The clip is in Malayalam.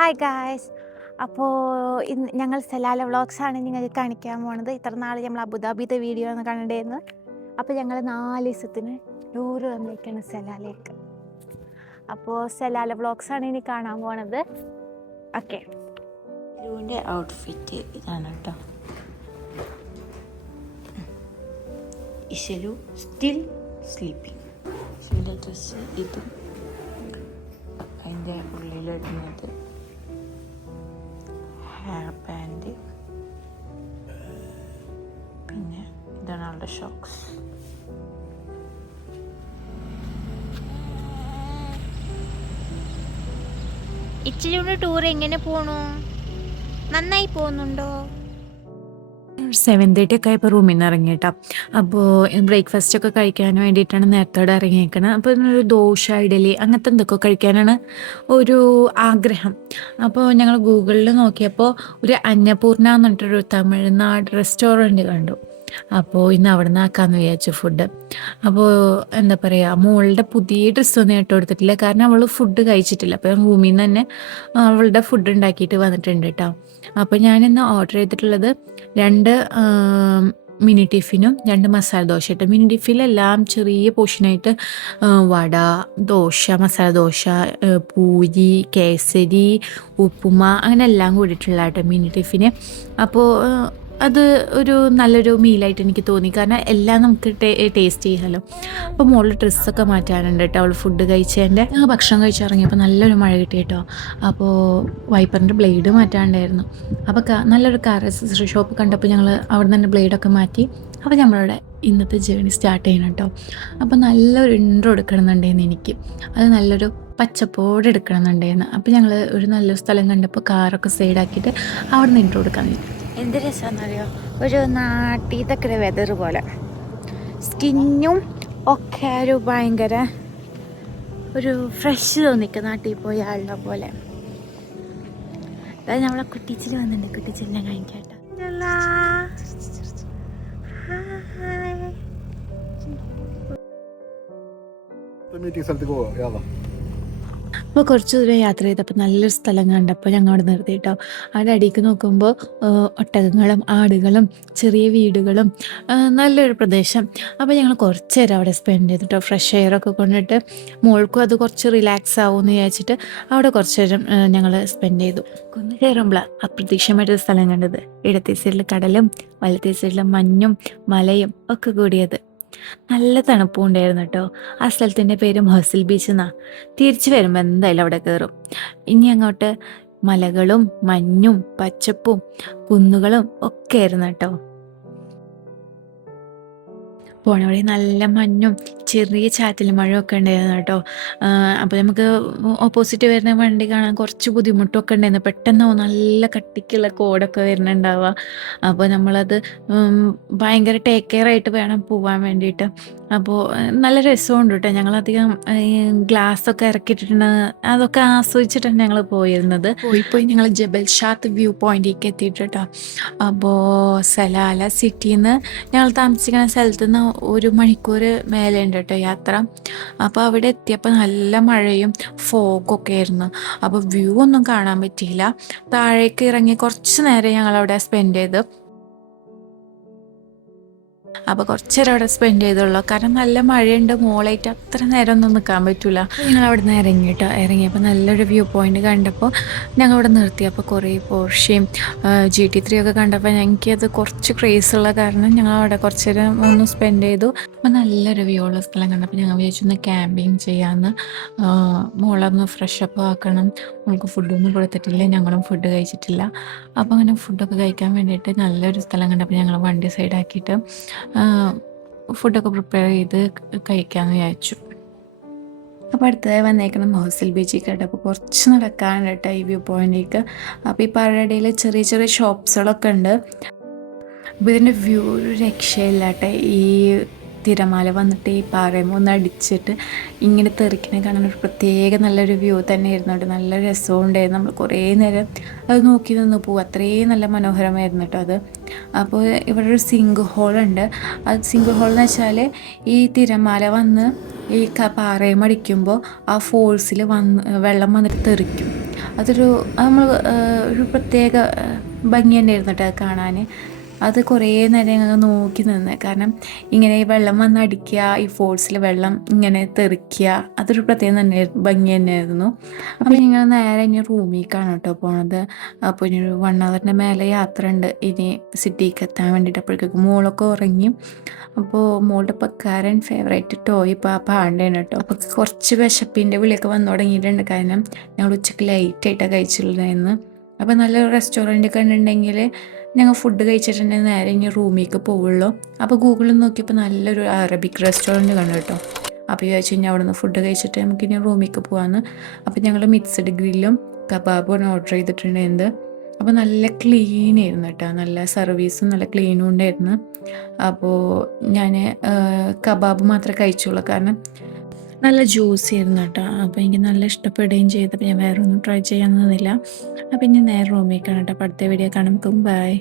Hi guys. അപ്പോൾ ഇന്ന് ഞങ്ങൾ സലാല വ്ളോഗ്സാണ് നിങ്ങൾക്ക് കാണിക്കാൻ പോണത്. ഇത്ര നാൾ നമ്മൾ അബുദാബിത്തെ വീഡിയോ ആണ് കണ്ടിരുന്നു. അപ്പോൾ ഞങ്ങൾ 4 ദിവസത്തിന് ടൂറ് വന്നിരിക്കുകയാണ് സലാലേക്ക്. അപ്പോൾ സലാല വ്ളോഗ്സാണ് ഇനി കാണാൻ പോണത്. ഓക്കെ, ലുവിൻ്റെ ഔട്ട്ഫിറ്റ് ഇതാണ് കേട്ടോ. ഇശലു സ്റ്റിൽ സ്ലീപ്പിംഗ്. ഇശലുവിൻ്റെ ഡ്രസ്സ് ഇതും അതിൻ്റെ ഉള്ളിലിടുന്നത് ഹെയർ ബാൻഡ്, പിന്നെ ഇതാണ് അവളുടെ ഷോക്സ്. ഇച്ചിരി ടൂർ എങ്ങനെ പോണു? നന്നായി പോകുന്നുണ്ടോ? 7:30 ഒക്കെ ആയപ്പോൾ റൂമിൽ നിന്ന് ഇറങ്ങിയിട്ടാ. അപ്പോൾ ബ്രേക്ക്ഫാസ്റ്റ് ഒക്കെ കഴിക്കാൻ വേണ്ടിയിട്ടാണ് നേരത്തോടെ ഇറങ്ങിയേക്കണത്. അപ്പോൾ ഒരു ദോശ, ഇഡലി അങ്ങനത്തെ എന്തൊക്കെ കഴിക്കാനാണ് ഒരു ആഗ്രഹം. അപ്പോൾ ഞങ്ങൾ ഗൂഗിളിൽ നോക്കിയപ്പോൾ ഒരു അന്നപൂർണ എന്ന് പറഞ്ഞിട്ടൊരു തമിഴ്നാട് റെസ്റ്റോറൻറ്റ് കണ്ടു. അപ്പോൾ ഇന്ന് അവിടെ നിന്ന് ആക്കാമെന്ന് വിചാരിച്ചു ഫുഡ്. അപ്പോൾ എന്താ പറയുക, മോളുടെ പുതിയ ഡ്രസ്സൊന്നും ഇട്ട് കൊടുത്തിട്ടില്ല, കാരണം അവൾ ഫുഡ് കഴിച്ചിട്ടില്ല. അപ്പോൾ റൂമിൽ നിന്ന് തന്നെ അവളുടെ ഫുഡ് ഉണ്ടാക്കിയിട്ട് വന്നിട്ടുണ്ട് കേട്ടോ. അപ്പോൾ ഞാനിന്ന് ഓർഡർ ചെയ്തിട്ടുള്ളത് 2 മിനി ടിഫിനും 2 മസാല ദോശ ഇട്ട്. മിനി ടിഫിനെല്ലാം ചെറിയ പോർഷനായിട്ട് വട, ദോശ, മസാല ദോശ, പൂരി, കേസരി, ഉപ്പുമ അങ്ങനെ എല്ലാം കൂടിയിട്ടുള്ള കേട്ടോ മിനി ടിഫിന്. അപ്പോൾ അത് ഒരു നല്ലൊരു മീലായിട്ട് എനിക്ക് തോന്നി, കാരണം എല്ലാം നമുക്ക് ടേസ്റ്റ് ചെയ്യാമല്ലോ. അപ്പോൾ മോളുടെ ഡ്രസ്സൊക്കെ മാറ്റാനുണ്ട് കേട്ടോ. അവൾ ഫുഡ് കഴിച്ചതിൻ്റെ ഭക്ഷണം കഴിച്ചിറങ്ങിയപ്പോൾ നല്ലൊരു മഴ കിട്ടി കേട്ടോ. അപ്പോൾ വൈപ്പറിൻ്റെ ബ്ലേഡ് മാറ്റാണ്ടായിരുന്നു. അപ്പോൾ നല്ലൊരു കാർ അക്സസറി ഷോപ്പ് കണ്ടപ്പോൾ ഞങ്ങൾ അവിടെ നിന്ന് തന്നെ ബ്ലേഡൊക്കെ മാറ്റി. അപ്പോൾ നമ്മളുടെ ഇന്നത്തെ ജേണി സ്റ്റാർട്ട് ചെയ്യണം കേട്ടോ. അപ്പോൾ നല്ലൊരു ഇൻട്രോ എടുക്കണമെന്നുണ്ടായിരുന്നു എനിക്ക്. അത് നല്ലൊരു പച്ചപ്പോടെ എടുക്കണമെന്നുണ്ടായിരുന്നു. അപ്പോൾ ഞങ്ങൾ ഒരു നല്ലൊരു സ്ഥലം കണ്ടപ്പോൾ കാറൊക്കെ സൈഡാക്കിയിട്ട് അവിടെ നിന്ന് ഇൻട്രോ എടുക്കാൻ പറ്റും. എന്ത് രസമാണെന്നറിയോ, ഒരു നാട്ടിലത്തെ വെതർ പോലെ. സ്കിന്നും ഒക്കെ ഒരു ഭയങ്കര ഒരു ഫ്രഷ് തോന്നിക്കുക നാട്ടിൽ പോയ ആളുടെ പോലെ. അതായത് നമ്മളെ കുട്ടിച്ചിൽ വന്നിട്ടുണ്ട്. കുട്ടിച്ചിൽ ഞാൻ കാണിക്കാട്ടോ. മീറ്റിംഗ് സ്ഥലത്തേക്ക് പോവാം. യാതാ അപ്പോൾ കുറച്ച് ദൂരം യാത്ര ചെയ്തപ്പോൾ നല്ലൊരു സ്ഥലം കണ്ടപ്പോൾ ഞങ്ങൾ അവിടെ നിർത്തി കേട്ടോ. അവിടെ അടിക്ക് നോക്കുമ്പോൾ ഒട്ടകങ്ങളും ആടുകളും ചെറിയ വീടുകളും നല്ലൊരു പ്രദേശം. അപ്പോൾ ഞങ്ങൾ കുറച്ച് നേരം അവിടെ സ്പെൻഡ് ചെയ്തിട്ടോ. ഫ്രഷ് എയറൊക്കെ കൊണ്ടിട്ട് മോൾക്കും അത് കുറച്ച് റിലാക്സ് ആവുമെന്ന് വിചാരിച്ചിട്ട് അവിടെ കുറച്ച് നേരം ഞങ്ങൾ സ്പെൻഡ് ചെയ്തു. കുന്ന് കയറുമ്പോഴാണ് അപ്രതീക്ഷിതമായിട്ടൊരു സ്ഥലം കണ്ടത്. ഇടത്തെ സൈഡിൽ കടലും വലത്തെ സൈഡിൽ മഞ്ഞും മലയും ഒക്കെ കൂടിയത്. നല്ല തണുപ്പും ഉണ്ടായിരുന്നു കേട്ടോ. ആ സ്ഥലത്തിൻ്റെ പേര് മൊഹസിൽ ബീച്ച് എന്നാണ്. തിരിച്ചു വരുമ്പോൾ എന്തായാലും അവിടെ കയറും. ഇനി അങ്ങോട്ട് മലകളും മഞ്ഞും പച്ചപ്പും കുന്നുകളും ഒക്കെ ആയിരുന്നു കേട്ടോ. പോണ വഴി നല്ല മഞ്ഞും ചെറിയ ചാറ്റൽ മഴയൊക്കെ ഉണ്ടായിരുന്നു കേട്ടോ. അപ്പോൾ നമുക്ക് ഓപ്പോസിറ്റ് വരുന്ന വണ്ടി കാണാൻ കുറച്ച് ബുദ്ധിമുട്ടൊക്കെ ഉണ്ടായിരുന്നു. പെട്ടെന്ന് നല്ല കട്ടിക്കുള്ള കോടൊക്കെ വരുന്നുണ്ടാവുക. അപ്പോൾ നമ്മളത് ഭയങ്കര ടേക്ക് കെയർ ആയിട്ട് വേണം പോകാൻ വേണ്ടിയിട്ട്. അപ്പോൾ നല്ല രസമുണ്ട് കേട്ടോ. ഞങ്ങളധികം ഗ്ലാസ്സൊക്കെ ഇറക്കിയിട്ടുണ്ട്. അതൊക്കെ ആസ്വദിച്ചിട്ടാണ് ഞങ്ങൾ പോയിരുന്നത്. പോയി ഞങ്ങൾ ജബൽ ഷാത്ത് വ്യൂ പോയിന്റിലേക്ക് എത്തിയിട്ട് കേട്ടോ. അപ്പോൾ സലാല സിറ്റിയിൽ നിന്ന് ഞങ്ങൾ താമസിക്കുന്ന സ്ഥലത്ത് നിന്ന് 1 മണിക്കൂർ മേലെ ഉണ്ട് കേട്ടോ യാത്ര. അപ്പോൾ അവിടെ എത്തിയപ്പോൾ നല്ല മഴയും ഫോഗൊക്കെ ആയിരുന്നു. അപ്പോൾ വ്യൂ ഒന്നും കാണാൻ പറ്റിയില്ല. താഴേക്ക് ഇറങ്ങി കുറച്ച് നേരം ഞങ്ങളവിടെ സ്പെൻഡ് ചെയ്ത്. അപ്പോൾ കുറച്ച് നേരം അവിടെ സ്പെൻഡ് ചെയ്തുള്ളൂ, കാരണം നല്ല മഴയുണ്ട്. മോളായിട്ട് അത്ര നേരം ഒന്നും നിൽക്കാൻ പറ്റില്ല. ഞങ്ങൾ അവിടെ നിന്ന് ഇറങ്ങിയിട്ടോ. ഇറങ്ങിയപ്പോൾ നല്ലൊരു വ്യൂ പോയിന്റ് കണ്ടപ്പോൾ ഞങ്ങൾ അവിടെ നിർത്തി. അപ്പോൾ കുറേ പോർഷ്യയും GT3 ഒക്കെ കണ്ടപ്പോൾ ഞങ്ങൾക്കത് കുറച്ച് ക്രേസ് ഉള്ള കാരണം ഞങ്ങൾ അവിടെ കുറച്ച് നേരം ഒന്ന് സ്പെൻഡ് ചെയ്തു. അപ്പോൾ നല്ലൊരു വ്യൂ ഉള്ള സ്ഥലം കണ്ടപ്പോൾ ഞങ്ങൾ വിചാരിച്ചു ഒന്ന് ക്യാമ്പിങ് ചെയ്യാമെന്ന്. മോളൊന്ന് ഫ്രഷപ്പ് ആക്കണം. നമുക്ക് ഫുഡൊന്നും കൊടുത്തിട്ടില്ല, ഞങ്ങളും ഫുഡ് കഴിച്ചിട്ടില്ല. അപ്പോൾ അങ്ങനെ ഫുഡൊക്കെ കഴിക്കാൻ വേണ്ടിയിട്ട് നല്ലൊരു സ്ഥലം കണ്ടപ്പോൾ ഞങ്ങൾ വണ്ടി സൈഡാക്കിയിട്ട് ഫുഡൊക്കെ പ്രിപ്പയർ ചെയ്ത് കഴിക്കാമെന്ന് വിചാരിച്ചു. അപ്പോൾ അടുത്തതായി വന്നേക്കണം മൊഹസിൽ ബീച്ചിൽ കേട്ടോ. അപ്പോൾ കുറച്ച് നടക്കാനുണ്ട് കേട്ടോ ഈ വ്യൂ പോയിന്റിലേക്ക്. അപ്പോൾ ഈ പാറടയിൽ ചെറിയ ചെറിയ ഷോപ്സുകളൊക്കെ ഉണ്ട്. അപ്പോൾ ഇതിൻ്റെ വ്യൂ ഒരു രക്ഷയില്ല കേട്ടോ. ഈ തിരമാല വന്നിട്ട് ഈ പാറയും ഒന്ന് അടിച്ചിട്ട് ഇങ്ങനെ തെറിക്കണ കാണാൻ ഒരു പ്രത്യേക നല്ലൊരു വ്യൂ തന്നെയായിരുന്നു കേട്ടോ. നല്ല രസവും ഉണ്ടായിരുന്നു. നമ്മൾ കുറേ നേരം അത് നോക്കി നിന്ന് പോകും. അത്രയും നല്ല മനോഹരമായിരുന്നു കേട്ടോ അത്. അപ്പോൾ ഇവിടെ ഒരു സിങ്ക് ഹോളുണ്ട്. അത് സിങ്ക് ഹോൾ എന്ന് വെച്ചാൽ ഈ തിരമാല വന്ന് ഈ പാറയും അടിക്കുമ്പോൾ ആ ഫോഴ്സിൽ വെള്ളം വന്നിട്ട് തെറിക്കും. അതൊരു നമ്മൾ ഒരു പ്രത്യേക ഭംഗി തന്നെയായിരുന്നു കേട്ടോ അത് കാണാൻ. അത് കുറേ നേരം ഞങ്ങൾ നോക്കി നിന്ന്. കാരണം ഇങ്ങനെ ഈ വെള്ളം വന്നടിക്കുക, ഈ ഫോഴ്സിൽ വെള്ളം ഇങ്ങനെ തെറിക്കുക, അതൊരു പ്രത്യേകം തന്നെ ഭംഗി തന്നെയായിരുന്നു. അപ്പോൾ ഞങ്ങൾ നേരെ ഇനി റൂമിലേക്കാണ് കേട്ടോ പോണത്. അപ്പോൾ ഇനി ഒരു 1 ഹവറിൻ്റെ മേലെ യാത്ര ഉണ്ട് ഇനി സിറ്റിക്ക് എത്താൻ വേണ്ടിയിട്ട്. അപ്പോഴേക്കും മോളൊക്കെ ഉറങ്ങി. അപ്പോൾ മോളുടെ പക്കാരൻ ഫേവറേറ്റ് ടോയ് പാണ്ടേണ് കേട്ടോ. അപ്പോൾ കുറച്ച് വിശപ്പിൻ്റെ വിളിയൊക്കെ വന്നു തുടങ്ങിയിട്ടുണ്ട്. കാരണം ഞങ്ങൾ ഉച്ചയ്ക്ക് ലൈറ്റായിട്ടാണ് കഴിച്ചിട്ടുണ്ടായിരുന്നു. അപ്പോൾ നല്ലൊരു റെസ്റ്റോറൻറ്റ് കണ്ടിട്ടുണ്ടെങ്കിൽ ഞങ്ങൾ ഫുഡ് കഴിച്ചിട്ടുണ്ടെങ്കിൽ നേരെ ഇനി റൂമിലേക്ക് പോവുള്ളൂ. അപ്പോൾ ഗൂഗിളിൽ നോക്കിയപ്പോൾ നല്ലൊരു അറബിക് റെസ്റ്റോറൻറ്റ് കണ്ടു കേട്ടോ. അപ്പോൾ ചോദിച്ചു കഴിഞ്ഞാൽ അവിടെ നിന്ന് ഫുഡ് കഴിച്ചിട്ട് നമുക്ക് ഇനി റൂമിലേക്ക് പോകാമെന്ന്. അപ്പോൾ ഞങ്ങൾ മിക്സഡ് ഗ്രില്ലും കബാബും ഓർഡർ ചെയ്തിട്ടുണ്ടായിരുന്നത്. അപ്പോൾ നല്ല ക്ലീൻ ആയിരുന്നു കേട്ടോ, നല്ല സർവീസും നല്ല ക്ലീനും ഉണ്ടായിരുന്നു. അപ്പോൾ ഞാൻ കബാബ് മാത്രമേ കഴിച്ചുള്ളൂ, കാരണം നല്ല ജ്യൂസി ആയിരുന്നു കേട്ടോ. അപ്പോൾ എനിക്ക് നല്ല ഇഷ്ടപ്പെടുകയും ചെയ്തപ്പോൾ ഞാൻ വേറെ ഒന്നും ട്രൈ ചെയ്യാൻ നിന്നില്ല. അപ്പം ഇനി നേരെ റൂമിലേക്കാണ് കേട്ടോ. അപ്പോൾ അടുത്ത വീഡിയോ കാണുമ്പോൾ ബൈ.